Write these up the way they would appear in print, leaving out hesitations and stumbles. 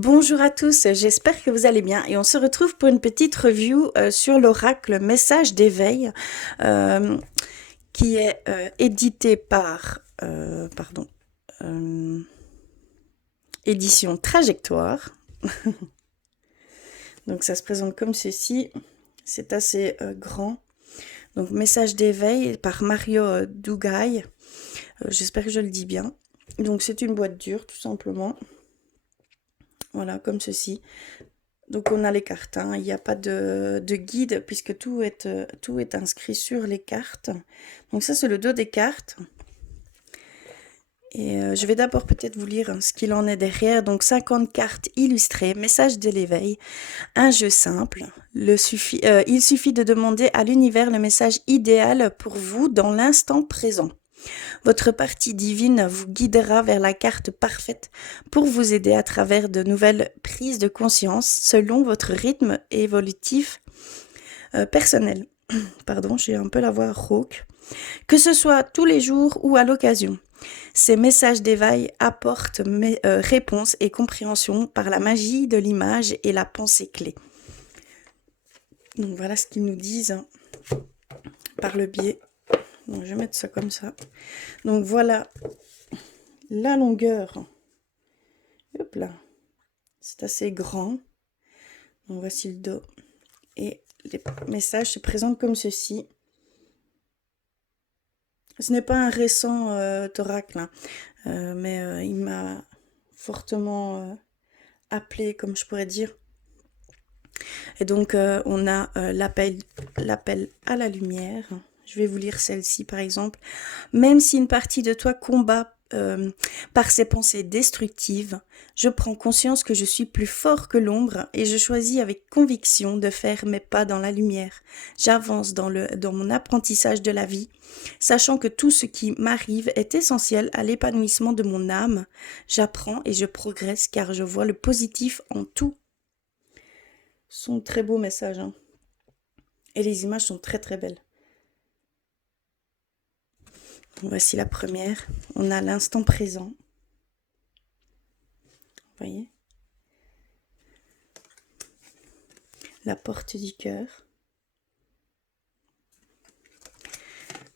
Bonjour à tous, j'espère que vous allez bien et on se retrouve pour une petite review sur l'oracle Message d'éveil euh, qui est édité par euh, édition Trajectoire. Donc ça se présente comme ceci, c'est assez grand. Donc Message d'éveil par Mario Dugai, j'espère que je le dis bien. Donc c'est une boîte dure tout simplement, voilà comme ceci. Donc on a les cartes, hein. Il n'y a pas de guide puisque tout est inscrit sur les cartes. Donc ça c'est le dos des cartes. Et je vais d'abord peut-être vous lire ce qu'il en est derrière. Donc 50 cartes illustrées, message de l'éveil, un jeu simple. Il suffit de demander à l'univers le message idéal pour vous dans l'instant présent. Votre partie divine vous guidera vers la carte parfaite pour vous aider à travers de nouvelles prises de conscience selon votre rythme évolutif personnel. Pardon, j'ai un peu la voix rauque. Que ce soit tous les jours ou à l'occasion. Ces messages d'éveil apportent réponse et compréhension par la magie de l'image et la pensée clé. Donc voilà ce qu'ils nous disent par le biais. Donc je vais mettre ça comme ça. Donc voilà la longueur. Hop là. C'est assez grand. Donc voici le dos. Et les messages se présentent comme ceci. Ce n'est pas un récent oracle, hein, mais il m'a fortement appelé, comme je pourrais dire. Et donc on a l'appel à la lumière. Je vais vous lire celle-ci par exemple. Même si une partie de toi combat par ses pensées destructives, je prends conscience que je suis plus fort que l'ombre et je choisis avec conviction de faire mes pas dans la lumière. J'avance dans mon apprentissage de la vie, sachant que tout ce qui m'arrive est essentiel à l'épanouissement de mon âme. J'apprends et je progresse car je vois le positif en tout. Ce sont de très beaux messages, hein. Et les images sont très très belles. Voici la première. On a l'instant présent. Vous voyez? La porte du cœur.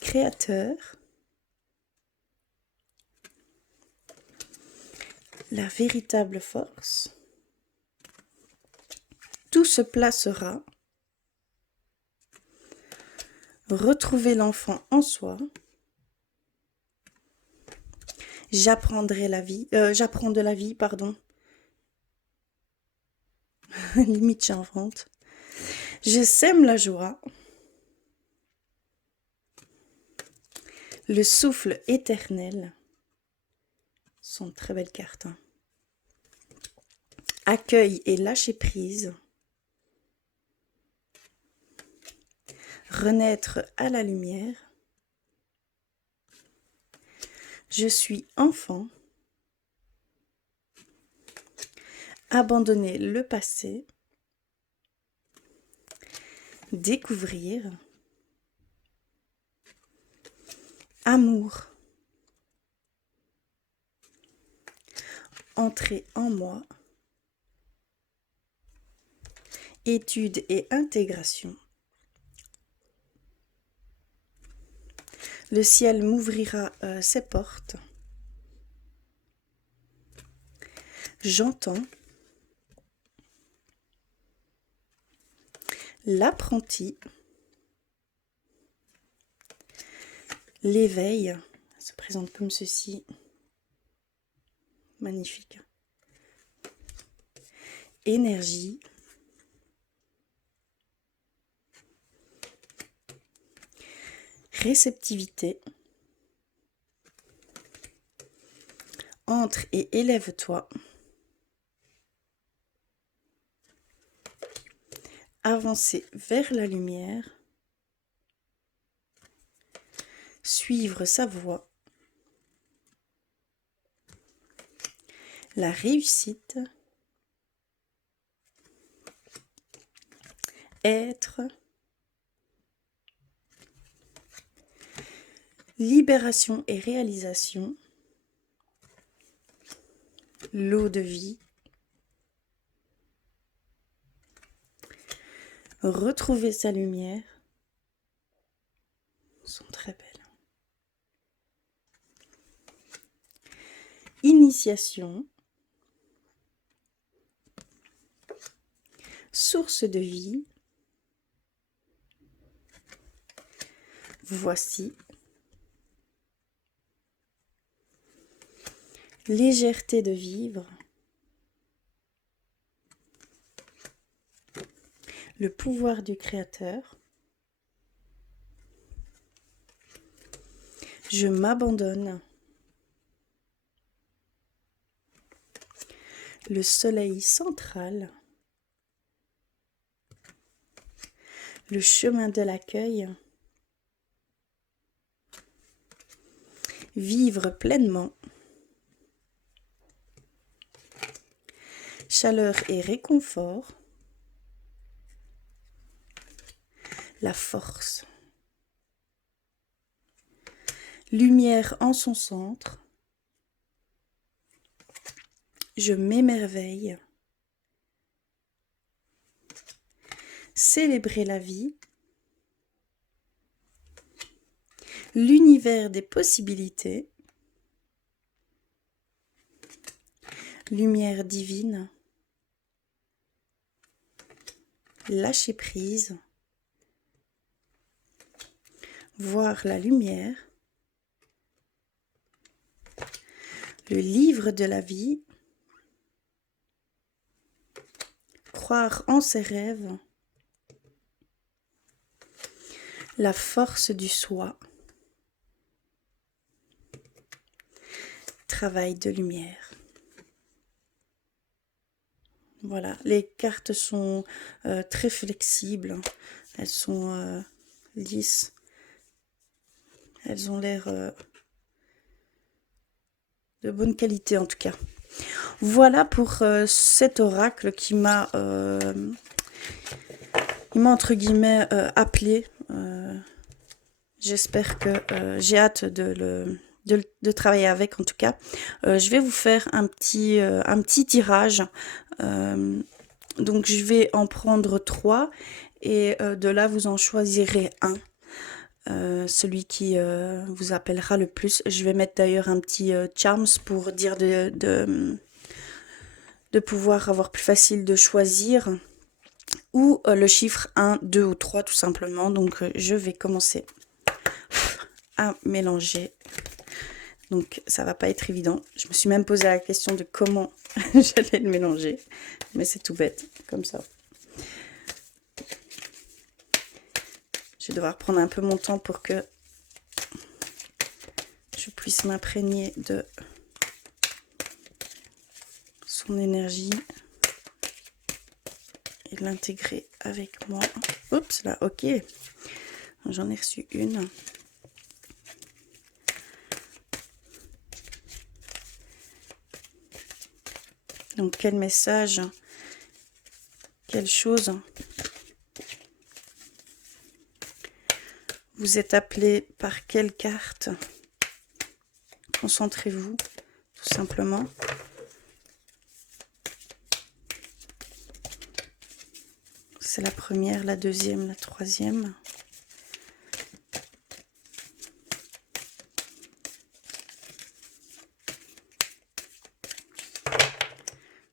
Créateur. La véritable force. Tout se placera. Retrouver l'enfant en soi. J'apprends de la vie, pardon. Limite j'invente. Je sème la joie. Le souffle éternel. Ce sont de très belles cartes, hein. Accueil et lâcher prise. Renaître à la lumière. Je suis enfant. Abandonner le passé. Découvrir. Amour. Entrer en moi. Étude et intégration. Le ciel m'ouvrira ses portes. J'entends. L'apprenti. L'éveil se présente comme ceci. Magnifique. Énergie. Réceptivité. Entre et élève-toi. Avancer vers la lumière. Suivre sa voie. La réussite. Être. Libération et réalisation. L'eau de vie. retrouver sa lumière. Elles sont très belles. Initiation. Source de vie. Voici. Légèreté de vivre. Le pouvoir du Créateur. Je m'abandonne. Le soleil central. Le chemin de l'accueil. Vivre pleinement. Chaleur et réconfort. La force. Lumière en son centre. Je m'émerveille. Célébrer la vie. L'univers des possibilités. Lumière divine. Lâcher prise. Voir la lumière. Le livre de la vie. Croire en ses rêves. La force du soi. Travail de lumière. Voilà, les cartes sont très flexibles. Elles sont lisses. Elles ont l'air de bonne qualité en tout cas. Voilà pour cet oracle qui m'a entre guillemets appelé. J'espère que j'ai hâte de travailler avec en tout cas. Je vais vous faire un petit tirage. Donc je vais en prendre 3 et de là vous en choisirez un. Celui qui vous appellera le plus. Je vais mettre d'ailleurs un petit charms pour dire de pouvoir avoir plus facile de choisir. Ou le chiffre 1, 2 ou 3 tout simplement. Donc je vais commencer à mélanger. Donc ça va pas être évident. Je me suis même posé la question de comment j'allais le mélanger. Mais c'est tout bête, comme ça. Je vais devoir prendre un peu mon temps pour que je puisse m'imprégner de son énergie et l'intégrer avec moi. Oups, là, ok. J'en ai reçu une. Donc, quel message, quelle chose vous êtes appelé par quelle carte? Concentrez-vous, tout simplement. C'est la première, la deuxième, la troisième.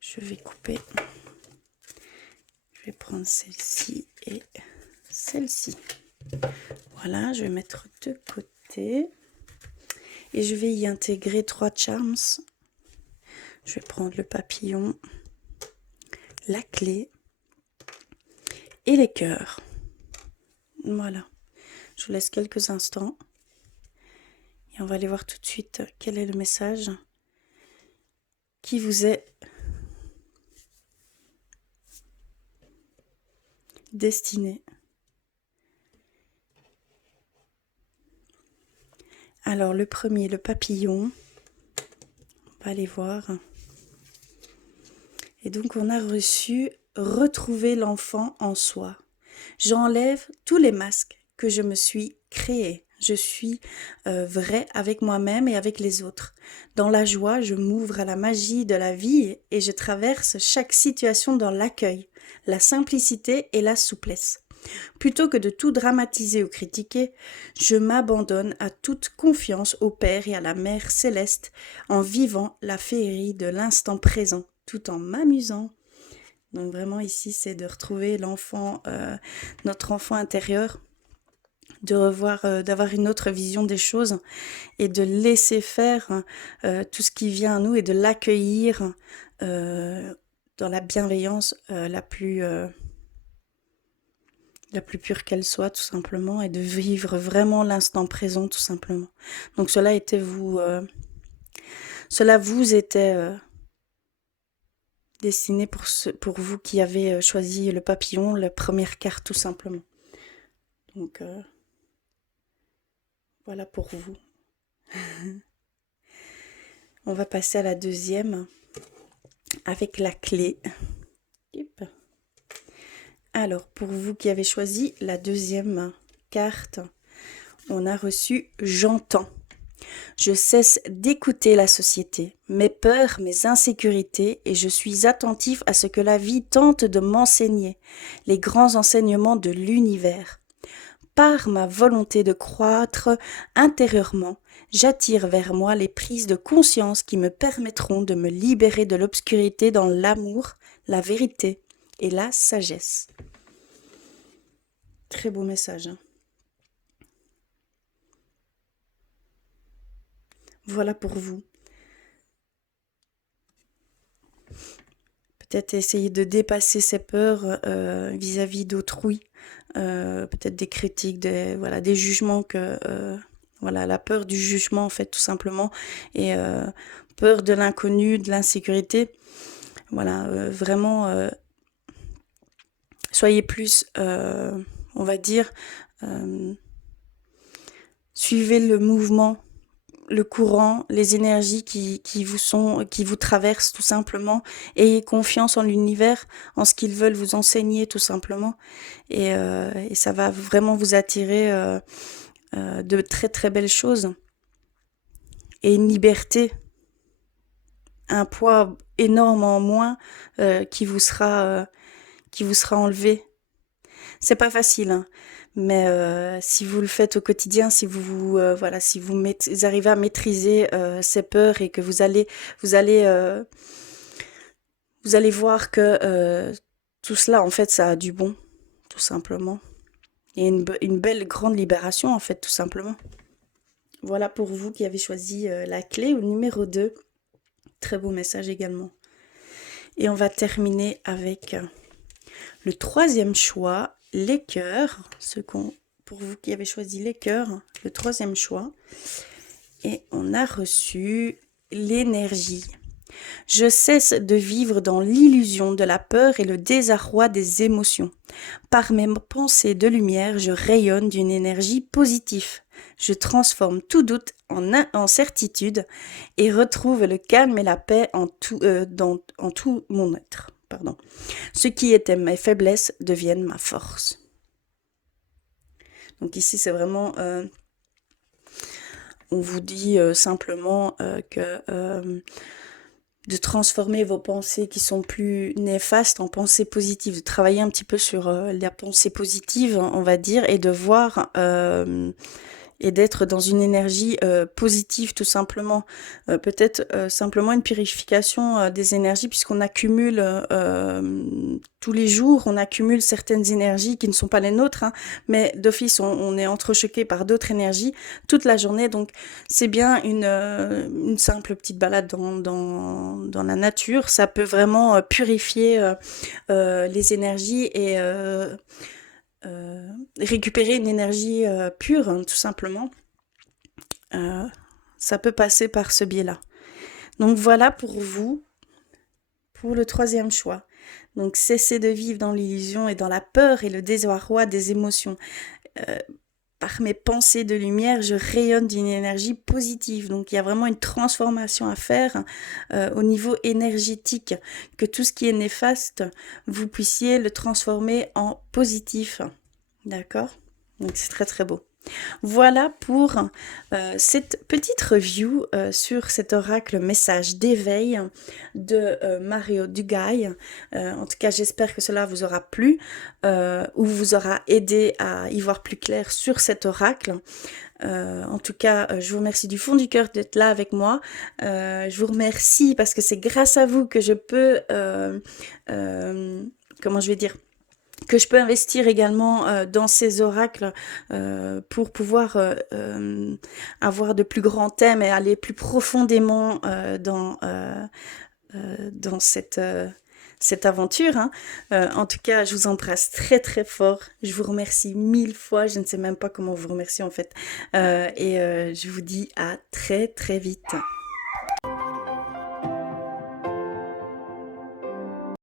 Je vais couper. Je vais prendre celle-ci et celle-ci. Voilà, je vais mettre de côté. Et je vais y intégrer 3 charms. Je vais prendre le papillon, la clé et les cœurs. Voilà. Je vous laisse quelques instants. Et on va aller voir tout de suite quel est le message qui vous est destiné. Alors le premier, le papillon. On va aller voir. Et donc on a reçu retrouver l'enfant en soi. J'enlève tous les masques que je me suis créés. Je suis vrai avec moi-même et avec les autres. Dans la joie, je m'ouvre à la magie de la vie et je traverse chaque situation dans l'accueil. la simplicité et la souplesse. Plutôt que de tout dramatiser ou critiquer, je m'abandonne à toute confiance au Père et à la Mère céleste en vivant la féerie de l'instant présent, tout en m'amusant. Donc vraiment ici, c'est de retrouver l'enfant, notre enfant intérieur, de revoir, d'avoir une autre vision des choses et de laisser faire tout ce qui vient à nous et de l'accueillir dans la bienveillance la plus pure qu'elle soit, tout simplement, et de vivre vraiment l'instant présent, tout simplement. Donc cela vous était destiné pour vous qui avez choisi le papillon, la première carte, tout simplement. Donc voilà pour vous. On va passer à la deuxième avec la clé. Yep. Alors, pour vous qui avez choisi la deuxième carte, on a reçu « J'entends ». Je cesse d'écouter la société, mes peurs, mes insécurités, et je suis attentif à ce que la vie tente de m'enseigner, les grands enseignements de l'univers. Par ma volonté de croître intérieurement, j'attire vers moi les prises de conscience qui me permettront de me libérer de l'obscurité dans l'amour, la vérité et la sagesse. Très beau message. Hein. Voilà pour vous. Peut-être essayer de dépasser ses peurs vis-à-vis d'autrui. Peut-être des critiques, des jugements la peur du jugement en fait tout simplement et peur de l'inconnu, de l'insécurité. Voilà, vraiment soyez plus, on va dire, suivez le mouvement, le courant, les énergies qui vous traversent tout simplement. Ayez confiance en l'univers, en ce qu'ils veulent vous enseigner tout simplement. Et ça va vraiment vous attirer de très très belles choses. Et une liberté, un poids énorme en moins qui vous sera enlevé. C'est pas facile, hein. Mais si vous le faites au quotidien, si vous arrivez à maîtriser ces peurs et que vous allez voir que tout cela, en fait, ça a du bon, tout simplement. Et une belle grande libération, en fait, tout simplement. Voilà pour vous qui avez choisi la clé au numéro 2. Très beau message également. Et on va terminer avec le troisième choix. Les cœurs, pour vous qui avez choisi les cœurs, le troisième choix. Et on a reçu l'énergie. Je cesse de vivre dans l'illusion de la peur et le désarroi des émotions. Par mes pensées de lumière, je rayonne d'une énergie positive. Je transforme tout doute en certitude et retrouve le calme et la paix en tout mon être. Ce qui était mes faiblesses deviennent ma force. Donc ici, c'est vraiment... on vous dit simplement que de transformer vos pensées qui sont plus néfastes en pensées positives, de travailler un petit peu sur la pensée positive, on va dire, et de voir... et d'être dans une énergie positive tout simplement. Peut-être simplement une purification des énergies puisqu'on accumule tous les jours, on accumule certaines énergies qui ne sont pas les nôtres, hein, mais d'office on est entrechoqué par d'autres énergies toute la journée, donc c'est bien une simple petite balade dans la nature, ça peut vraiment purifier les énergies et récupérer une énergie pure, hein, tout simplement. Ça peut passer par ce biais-là. Donc voilà pour vous, pour le troisième choix. Donc cessez de vivre dans l'illusion et dans la peur et le désarroi des émotions. Par mes pensées de lumière, je rayonne d'une énergie positive. Donc il y a vraiment une transformation à faire au niveau énergétique, que tout ce qui est néfaste, vous puissiez le transformer en positif. D'accord ? Donc c'est très très beau. Voilà pour cette petite review sur cet oracle message d'éveil de Mario Dugai. En tout cas, j'espère que cela vous aura plu ou vous aura aidé à y voir plus clair sur cet oracle. En tout cas, je vous remercie du fond du cœur d'être là avec moi. Je vous remercie parce que c'est grâce à vous que je peux, comment je vais dire, que je peux investir également dans ces oracles pour pouvoir avoir de plus grands thèmes et aller plus profondément dans cette aventure. Hein. En tout cas, je vous embrasse très très fort. Je vous remercie 1000 fois. Je ne sais même pas comment vous remercier en fait. Et je vous dis à très très vite.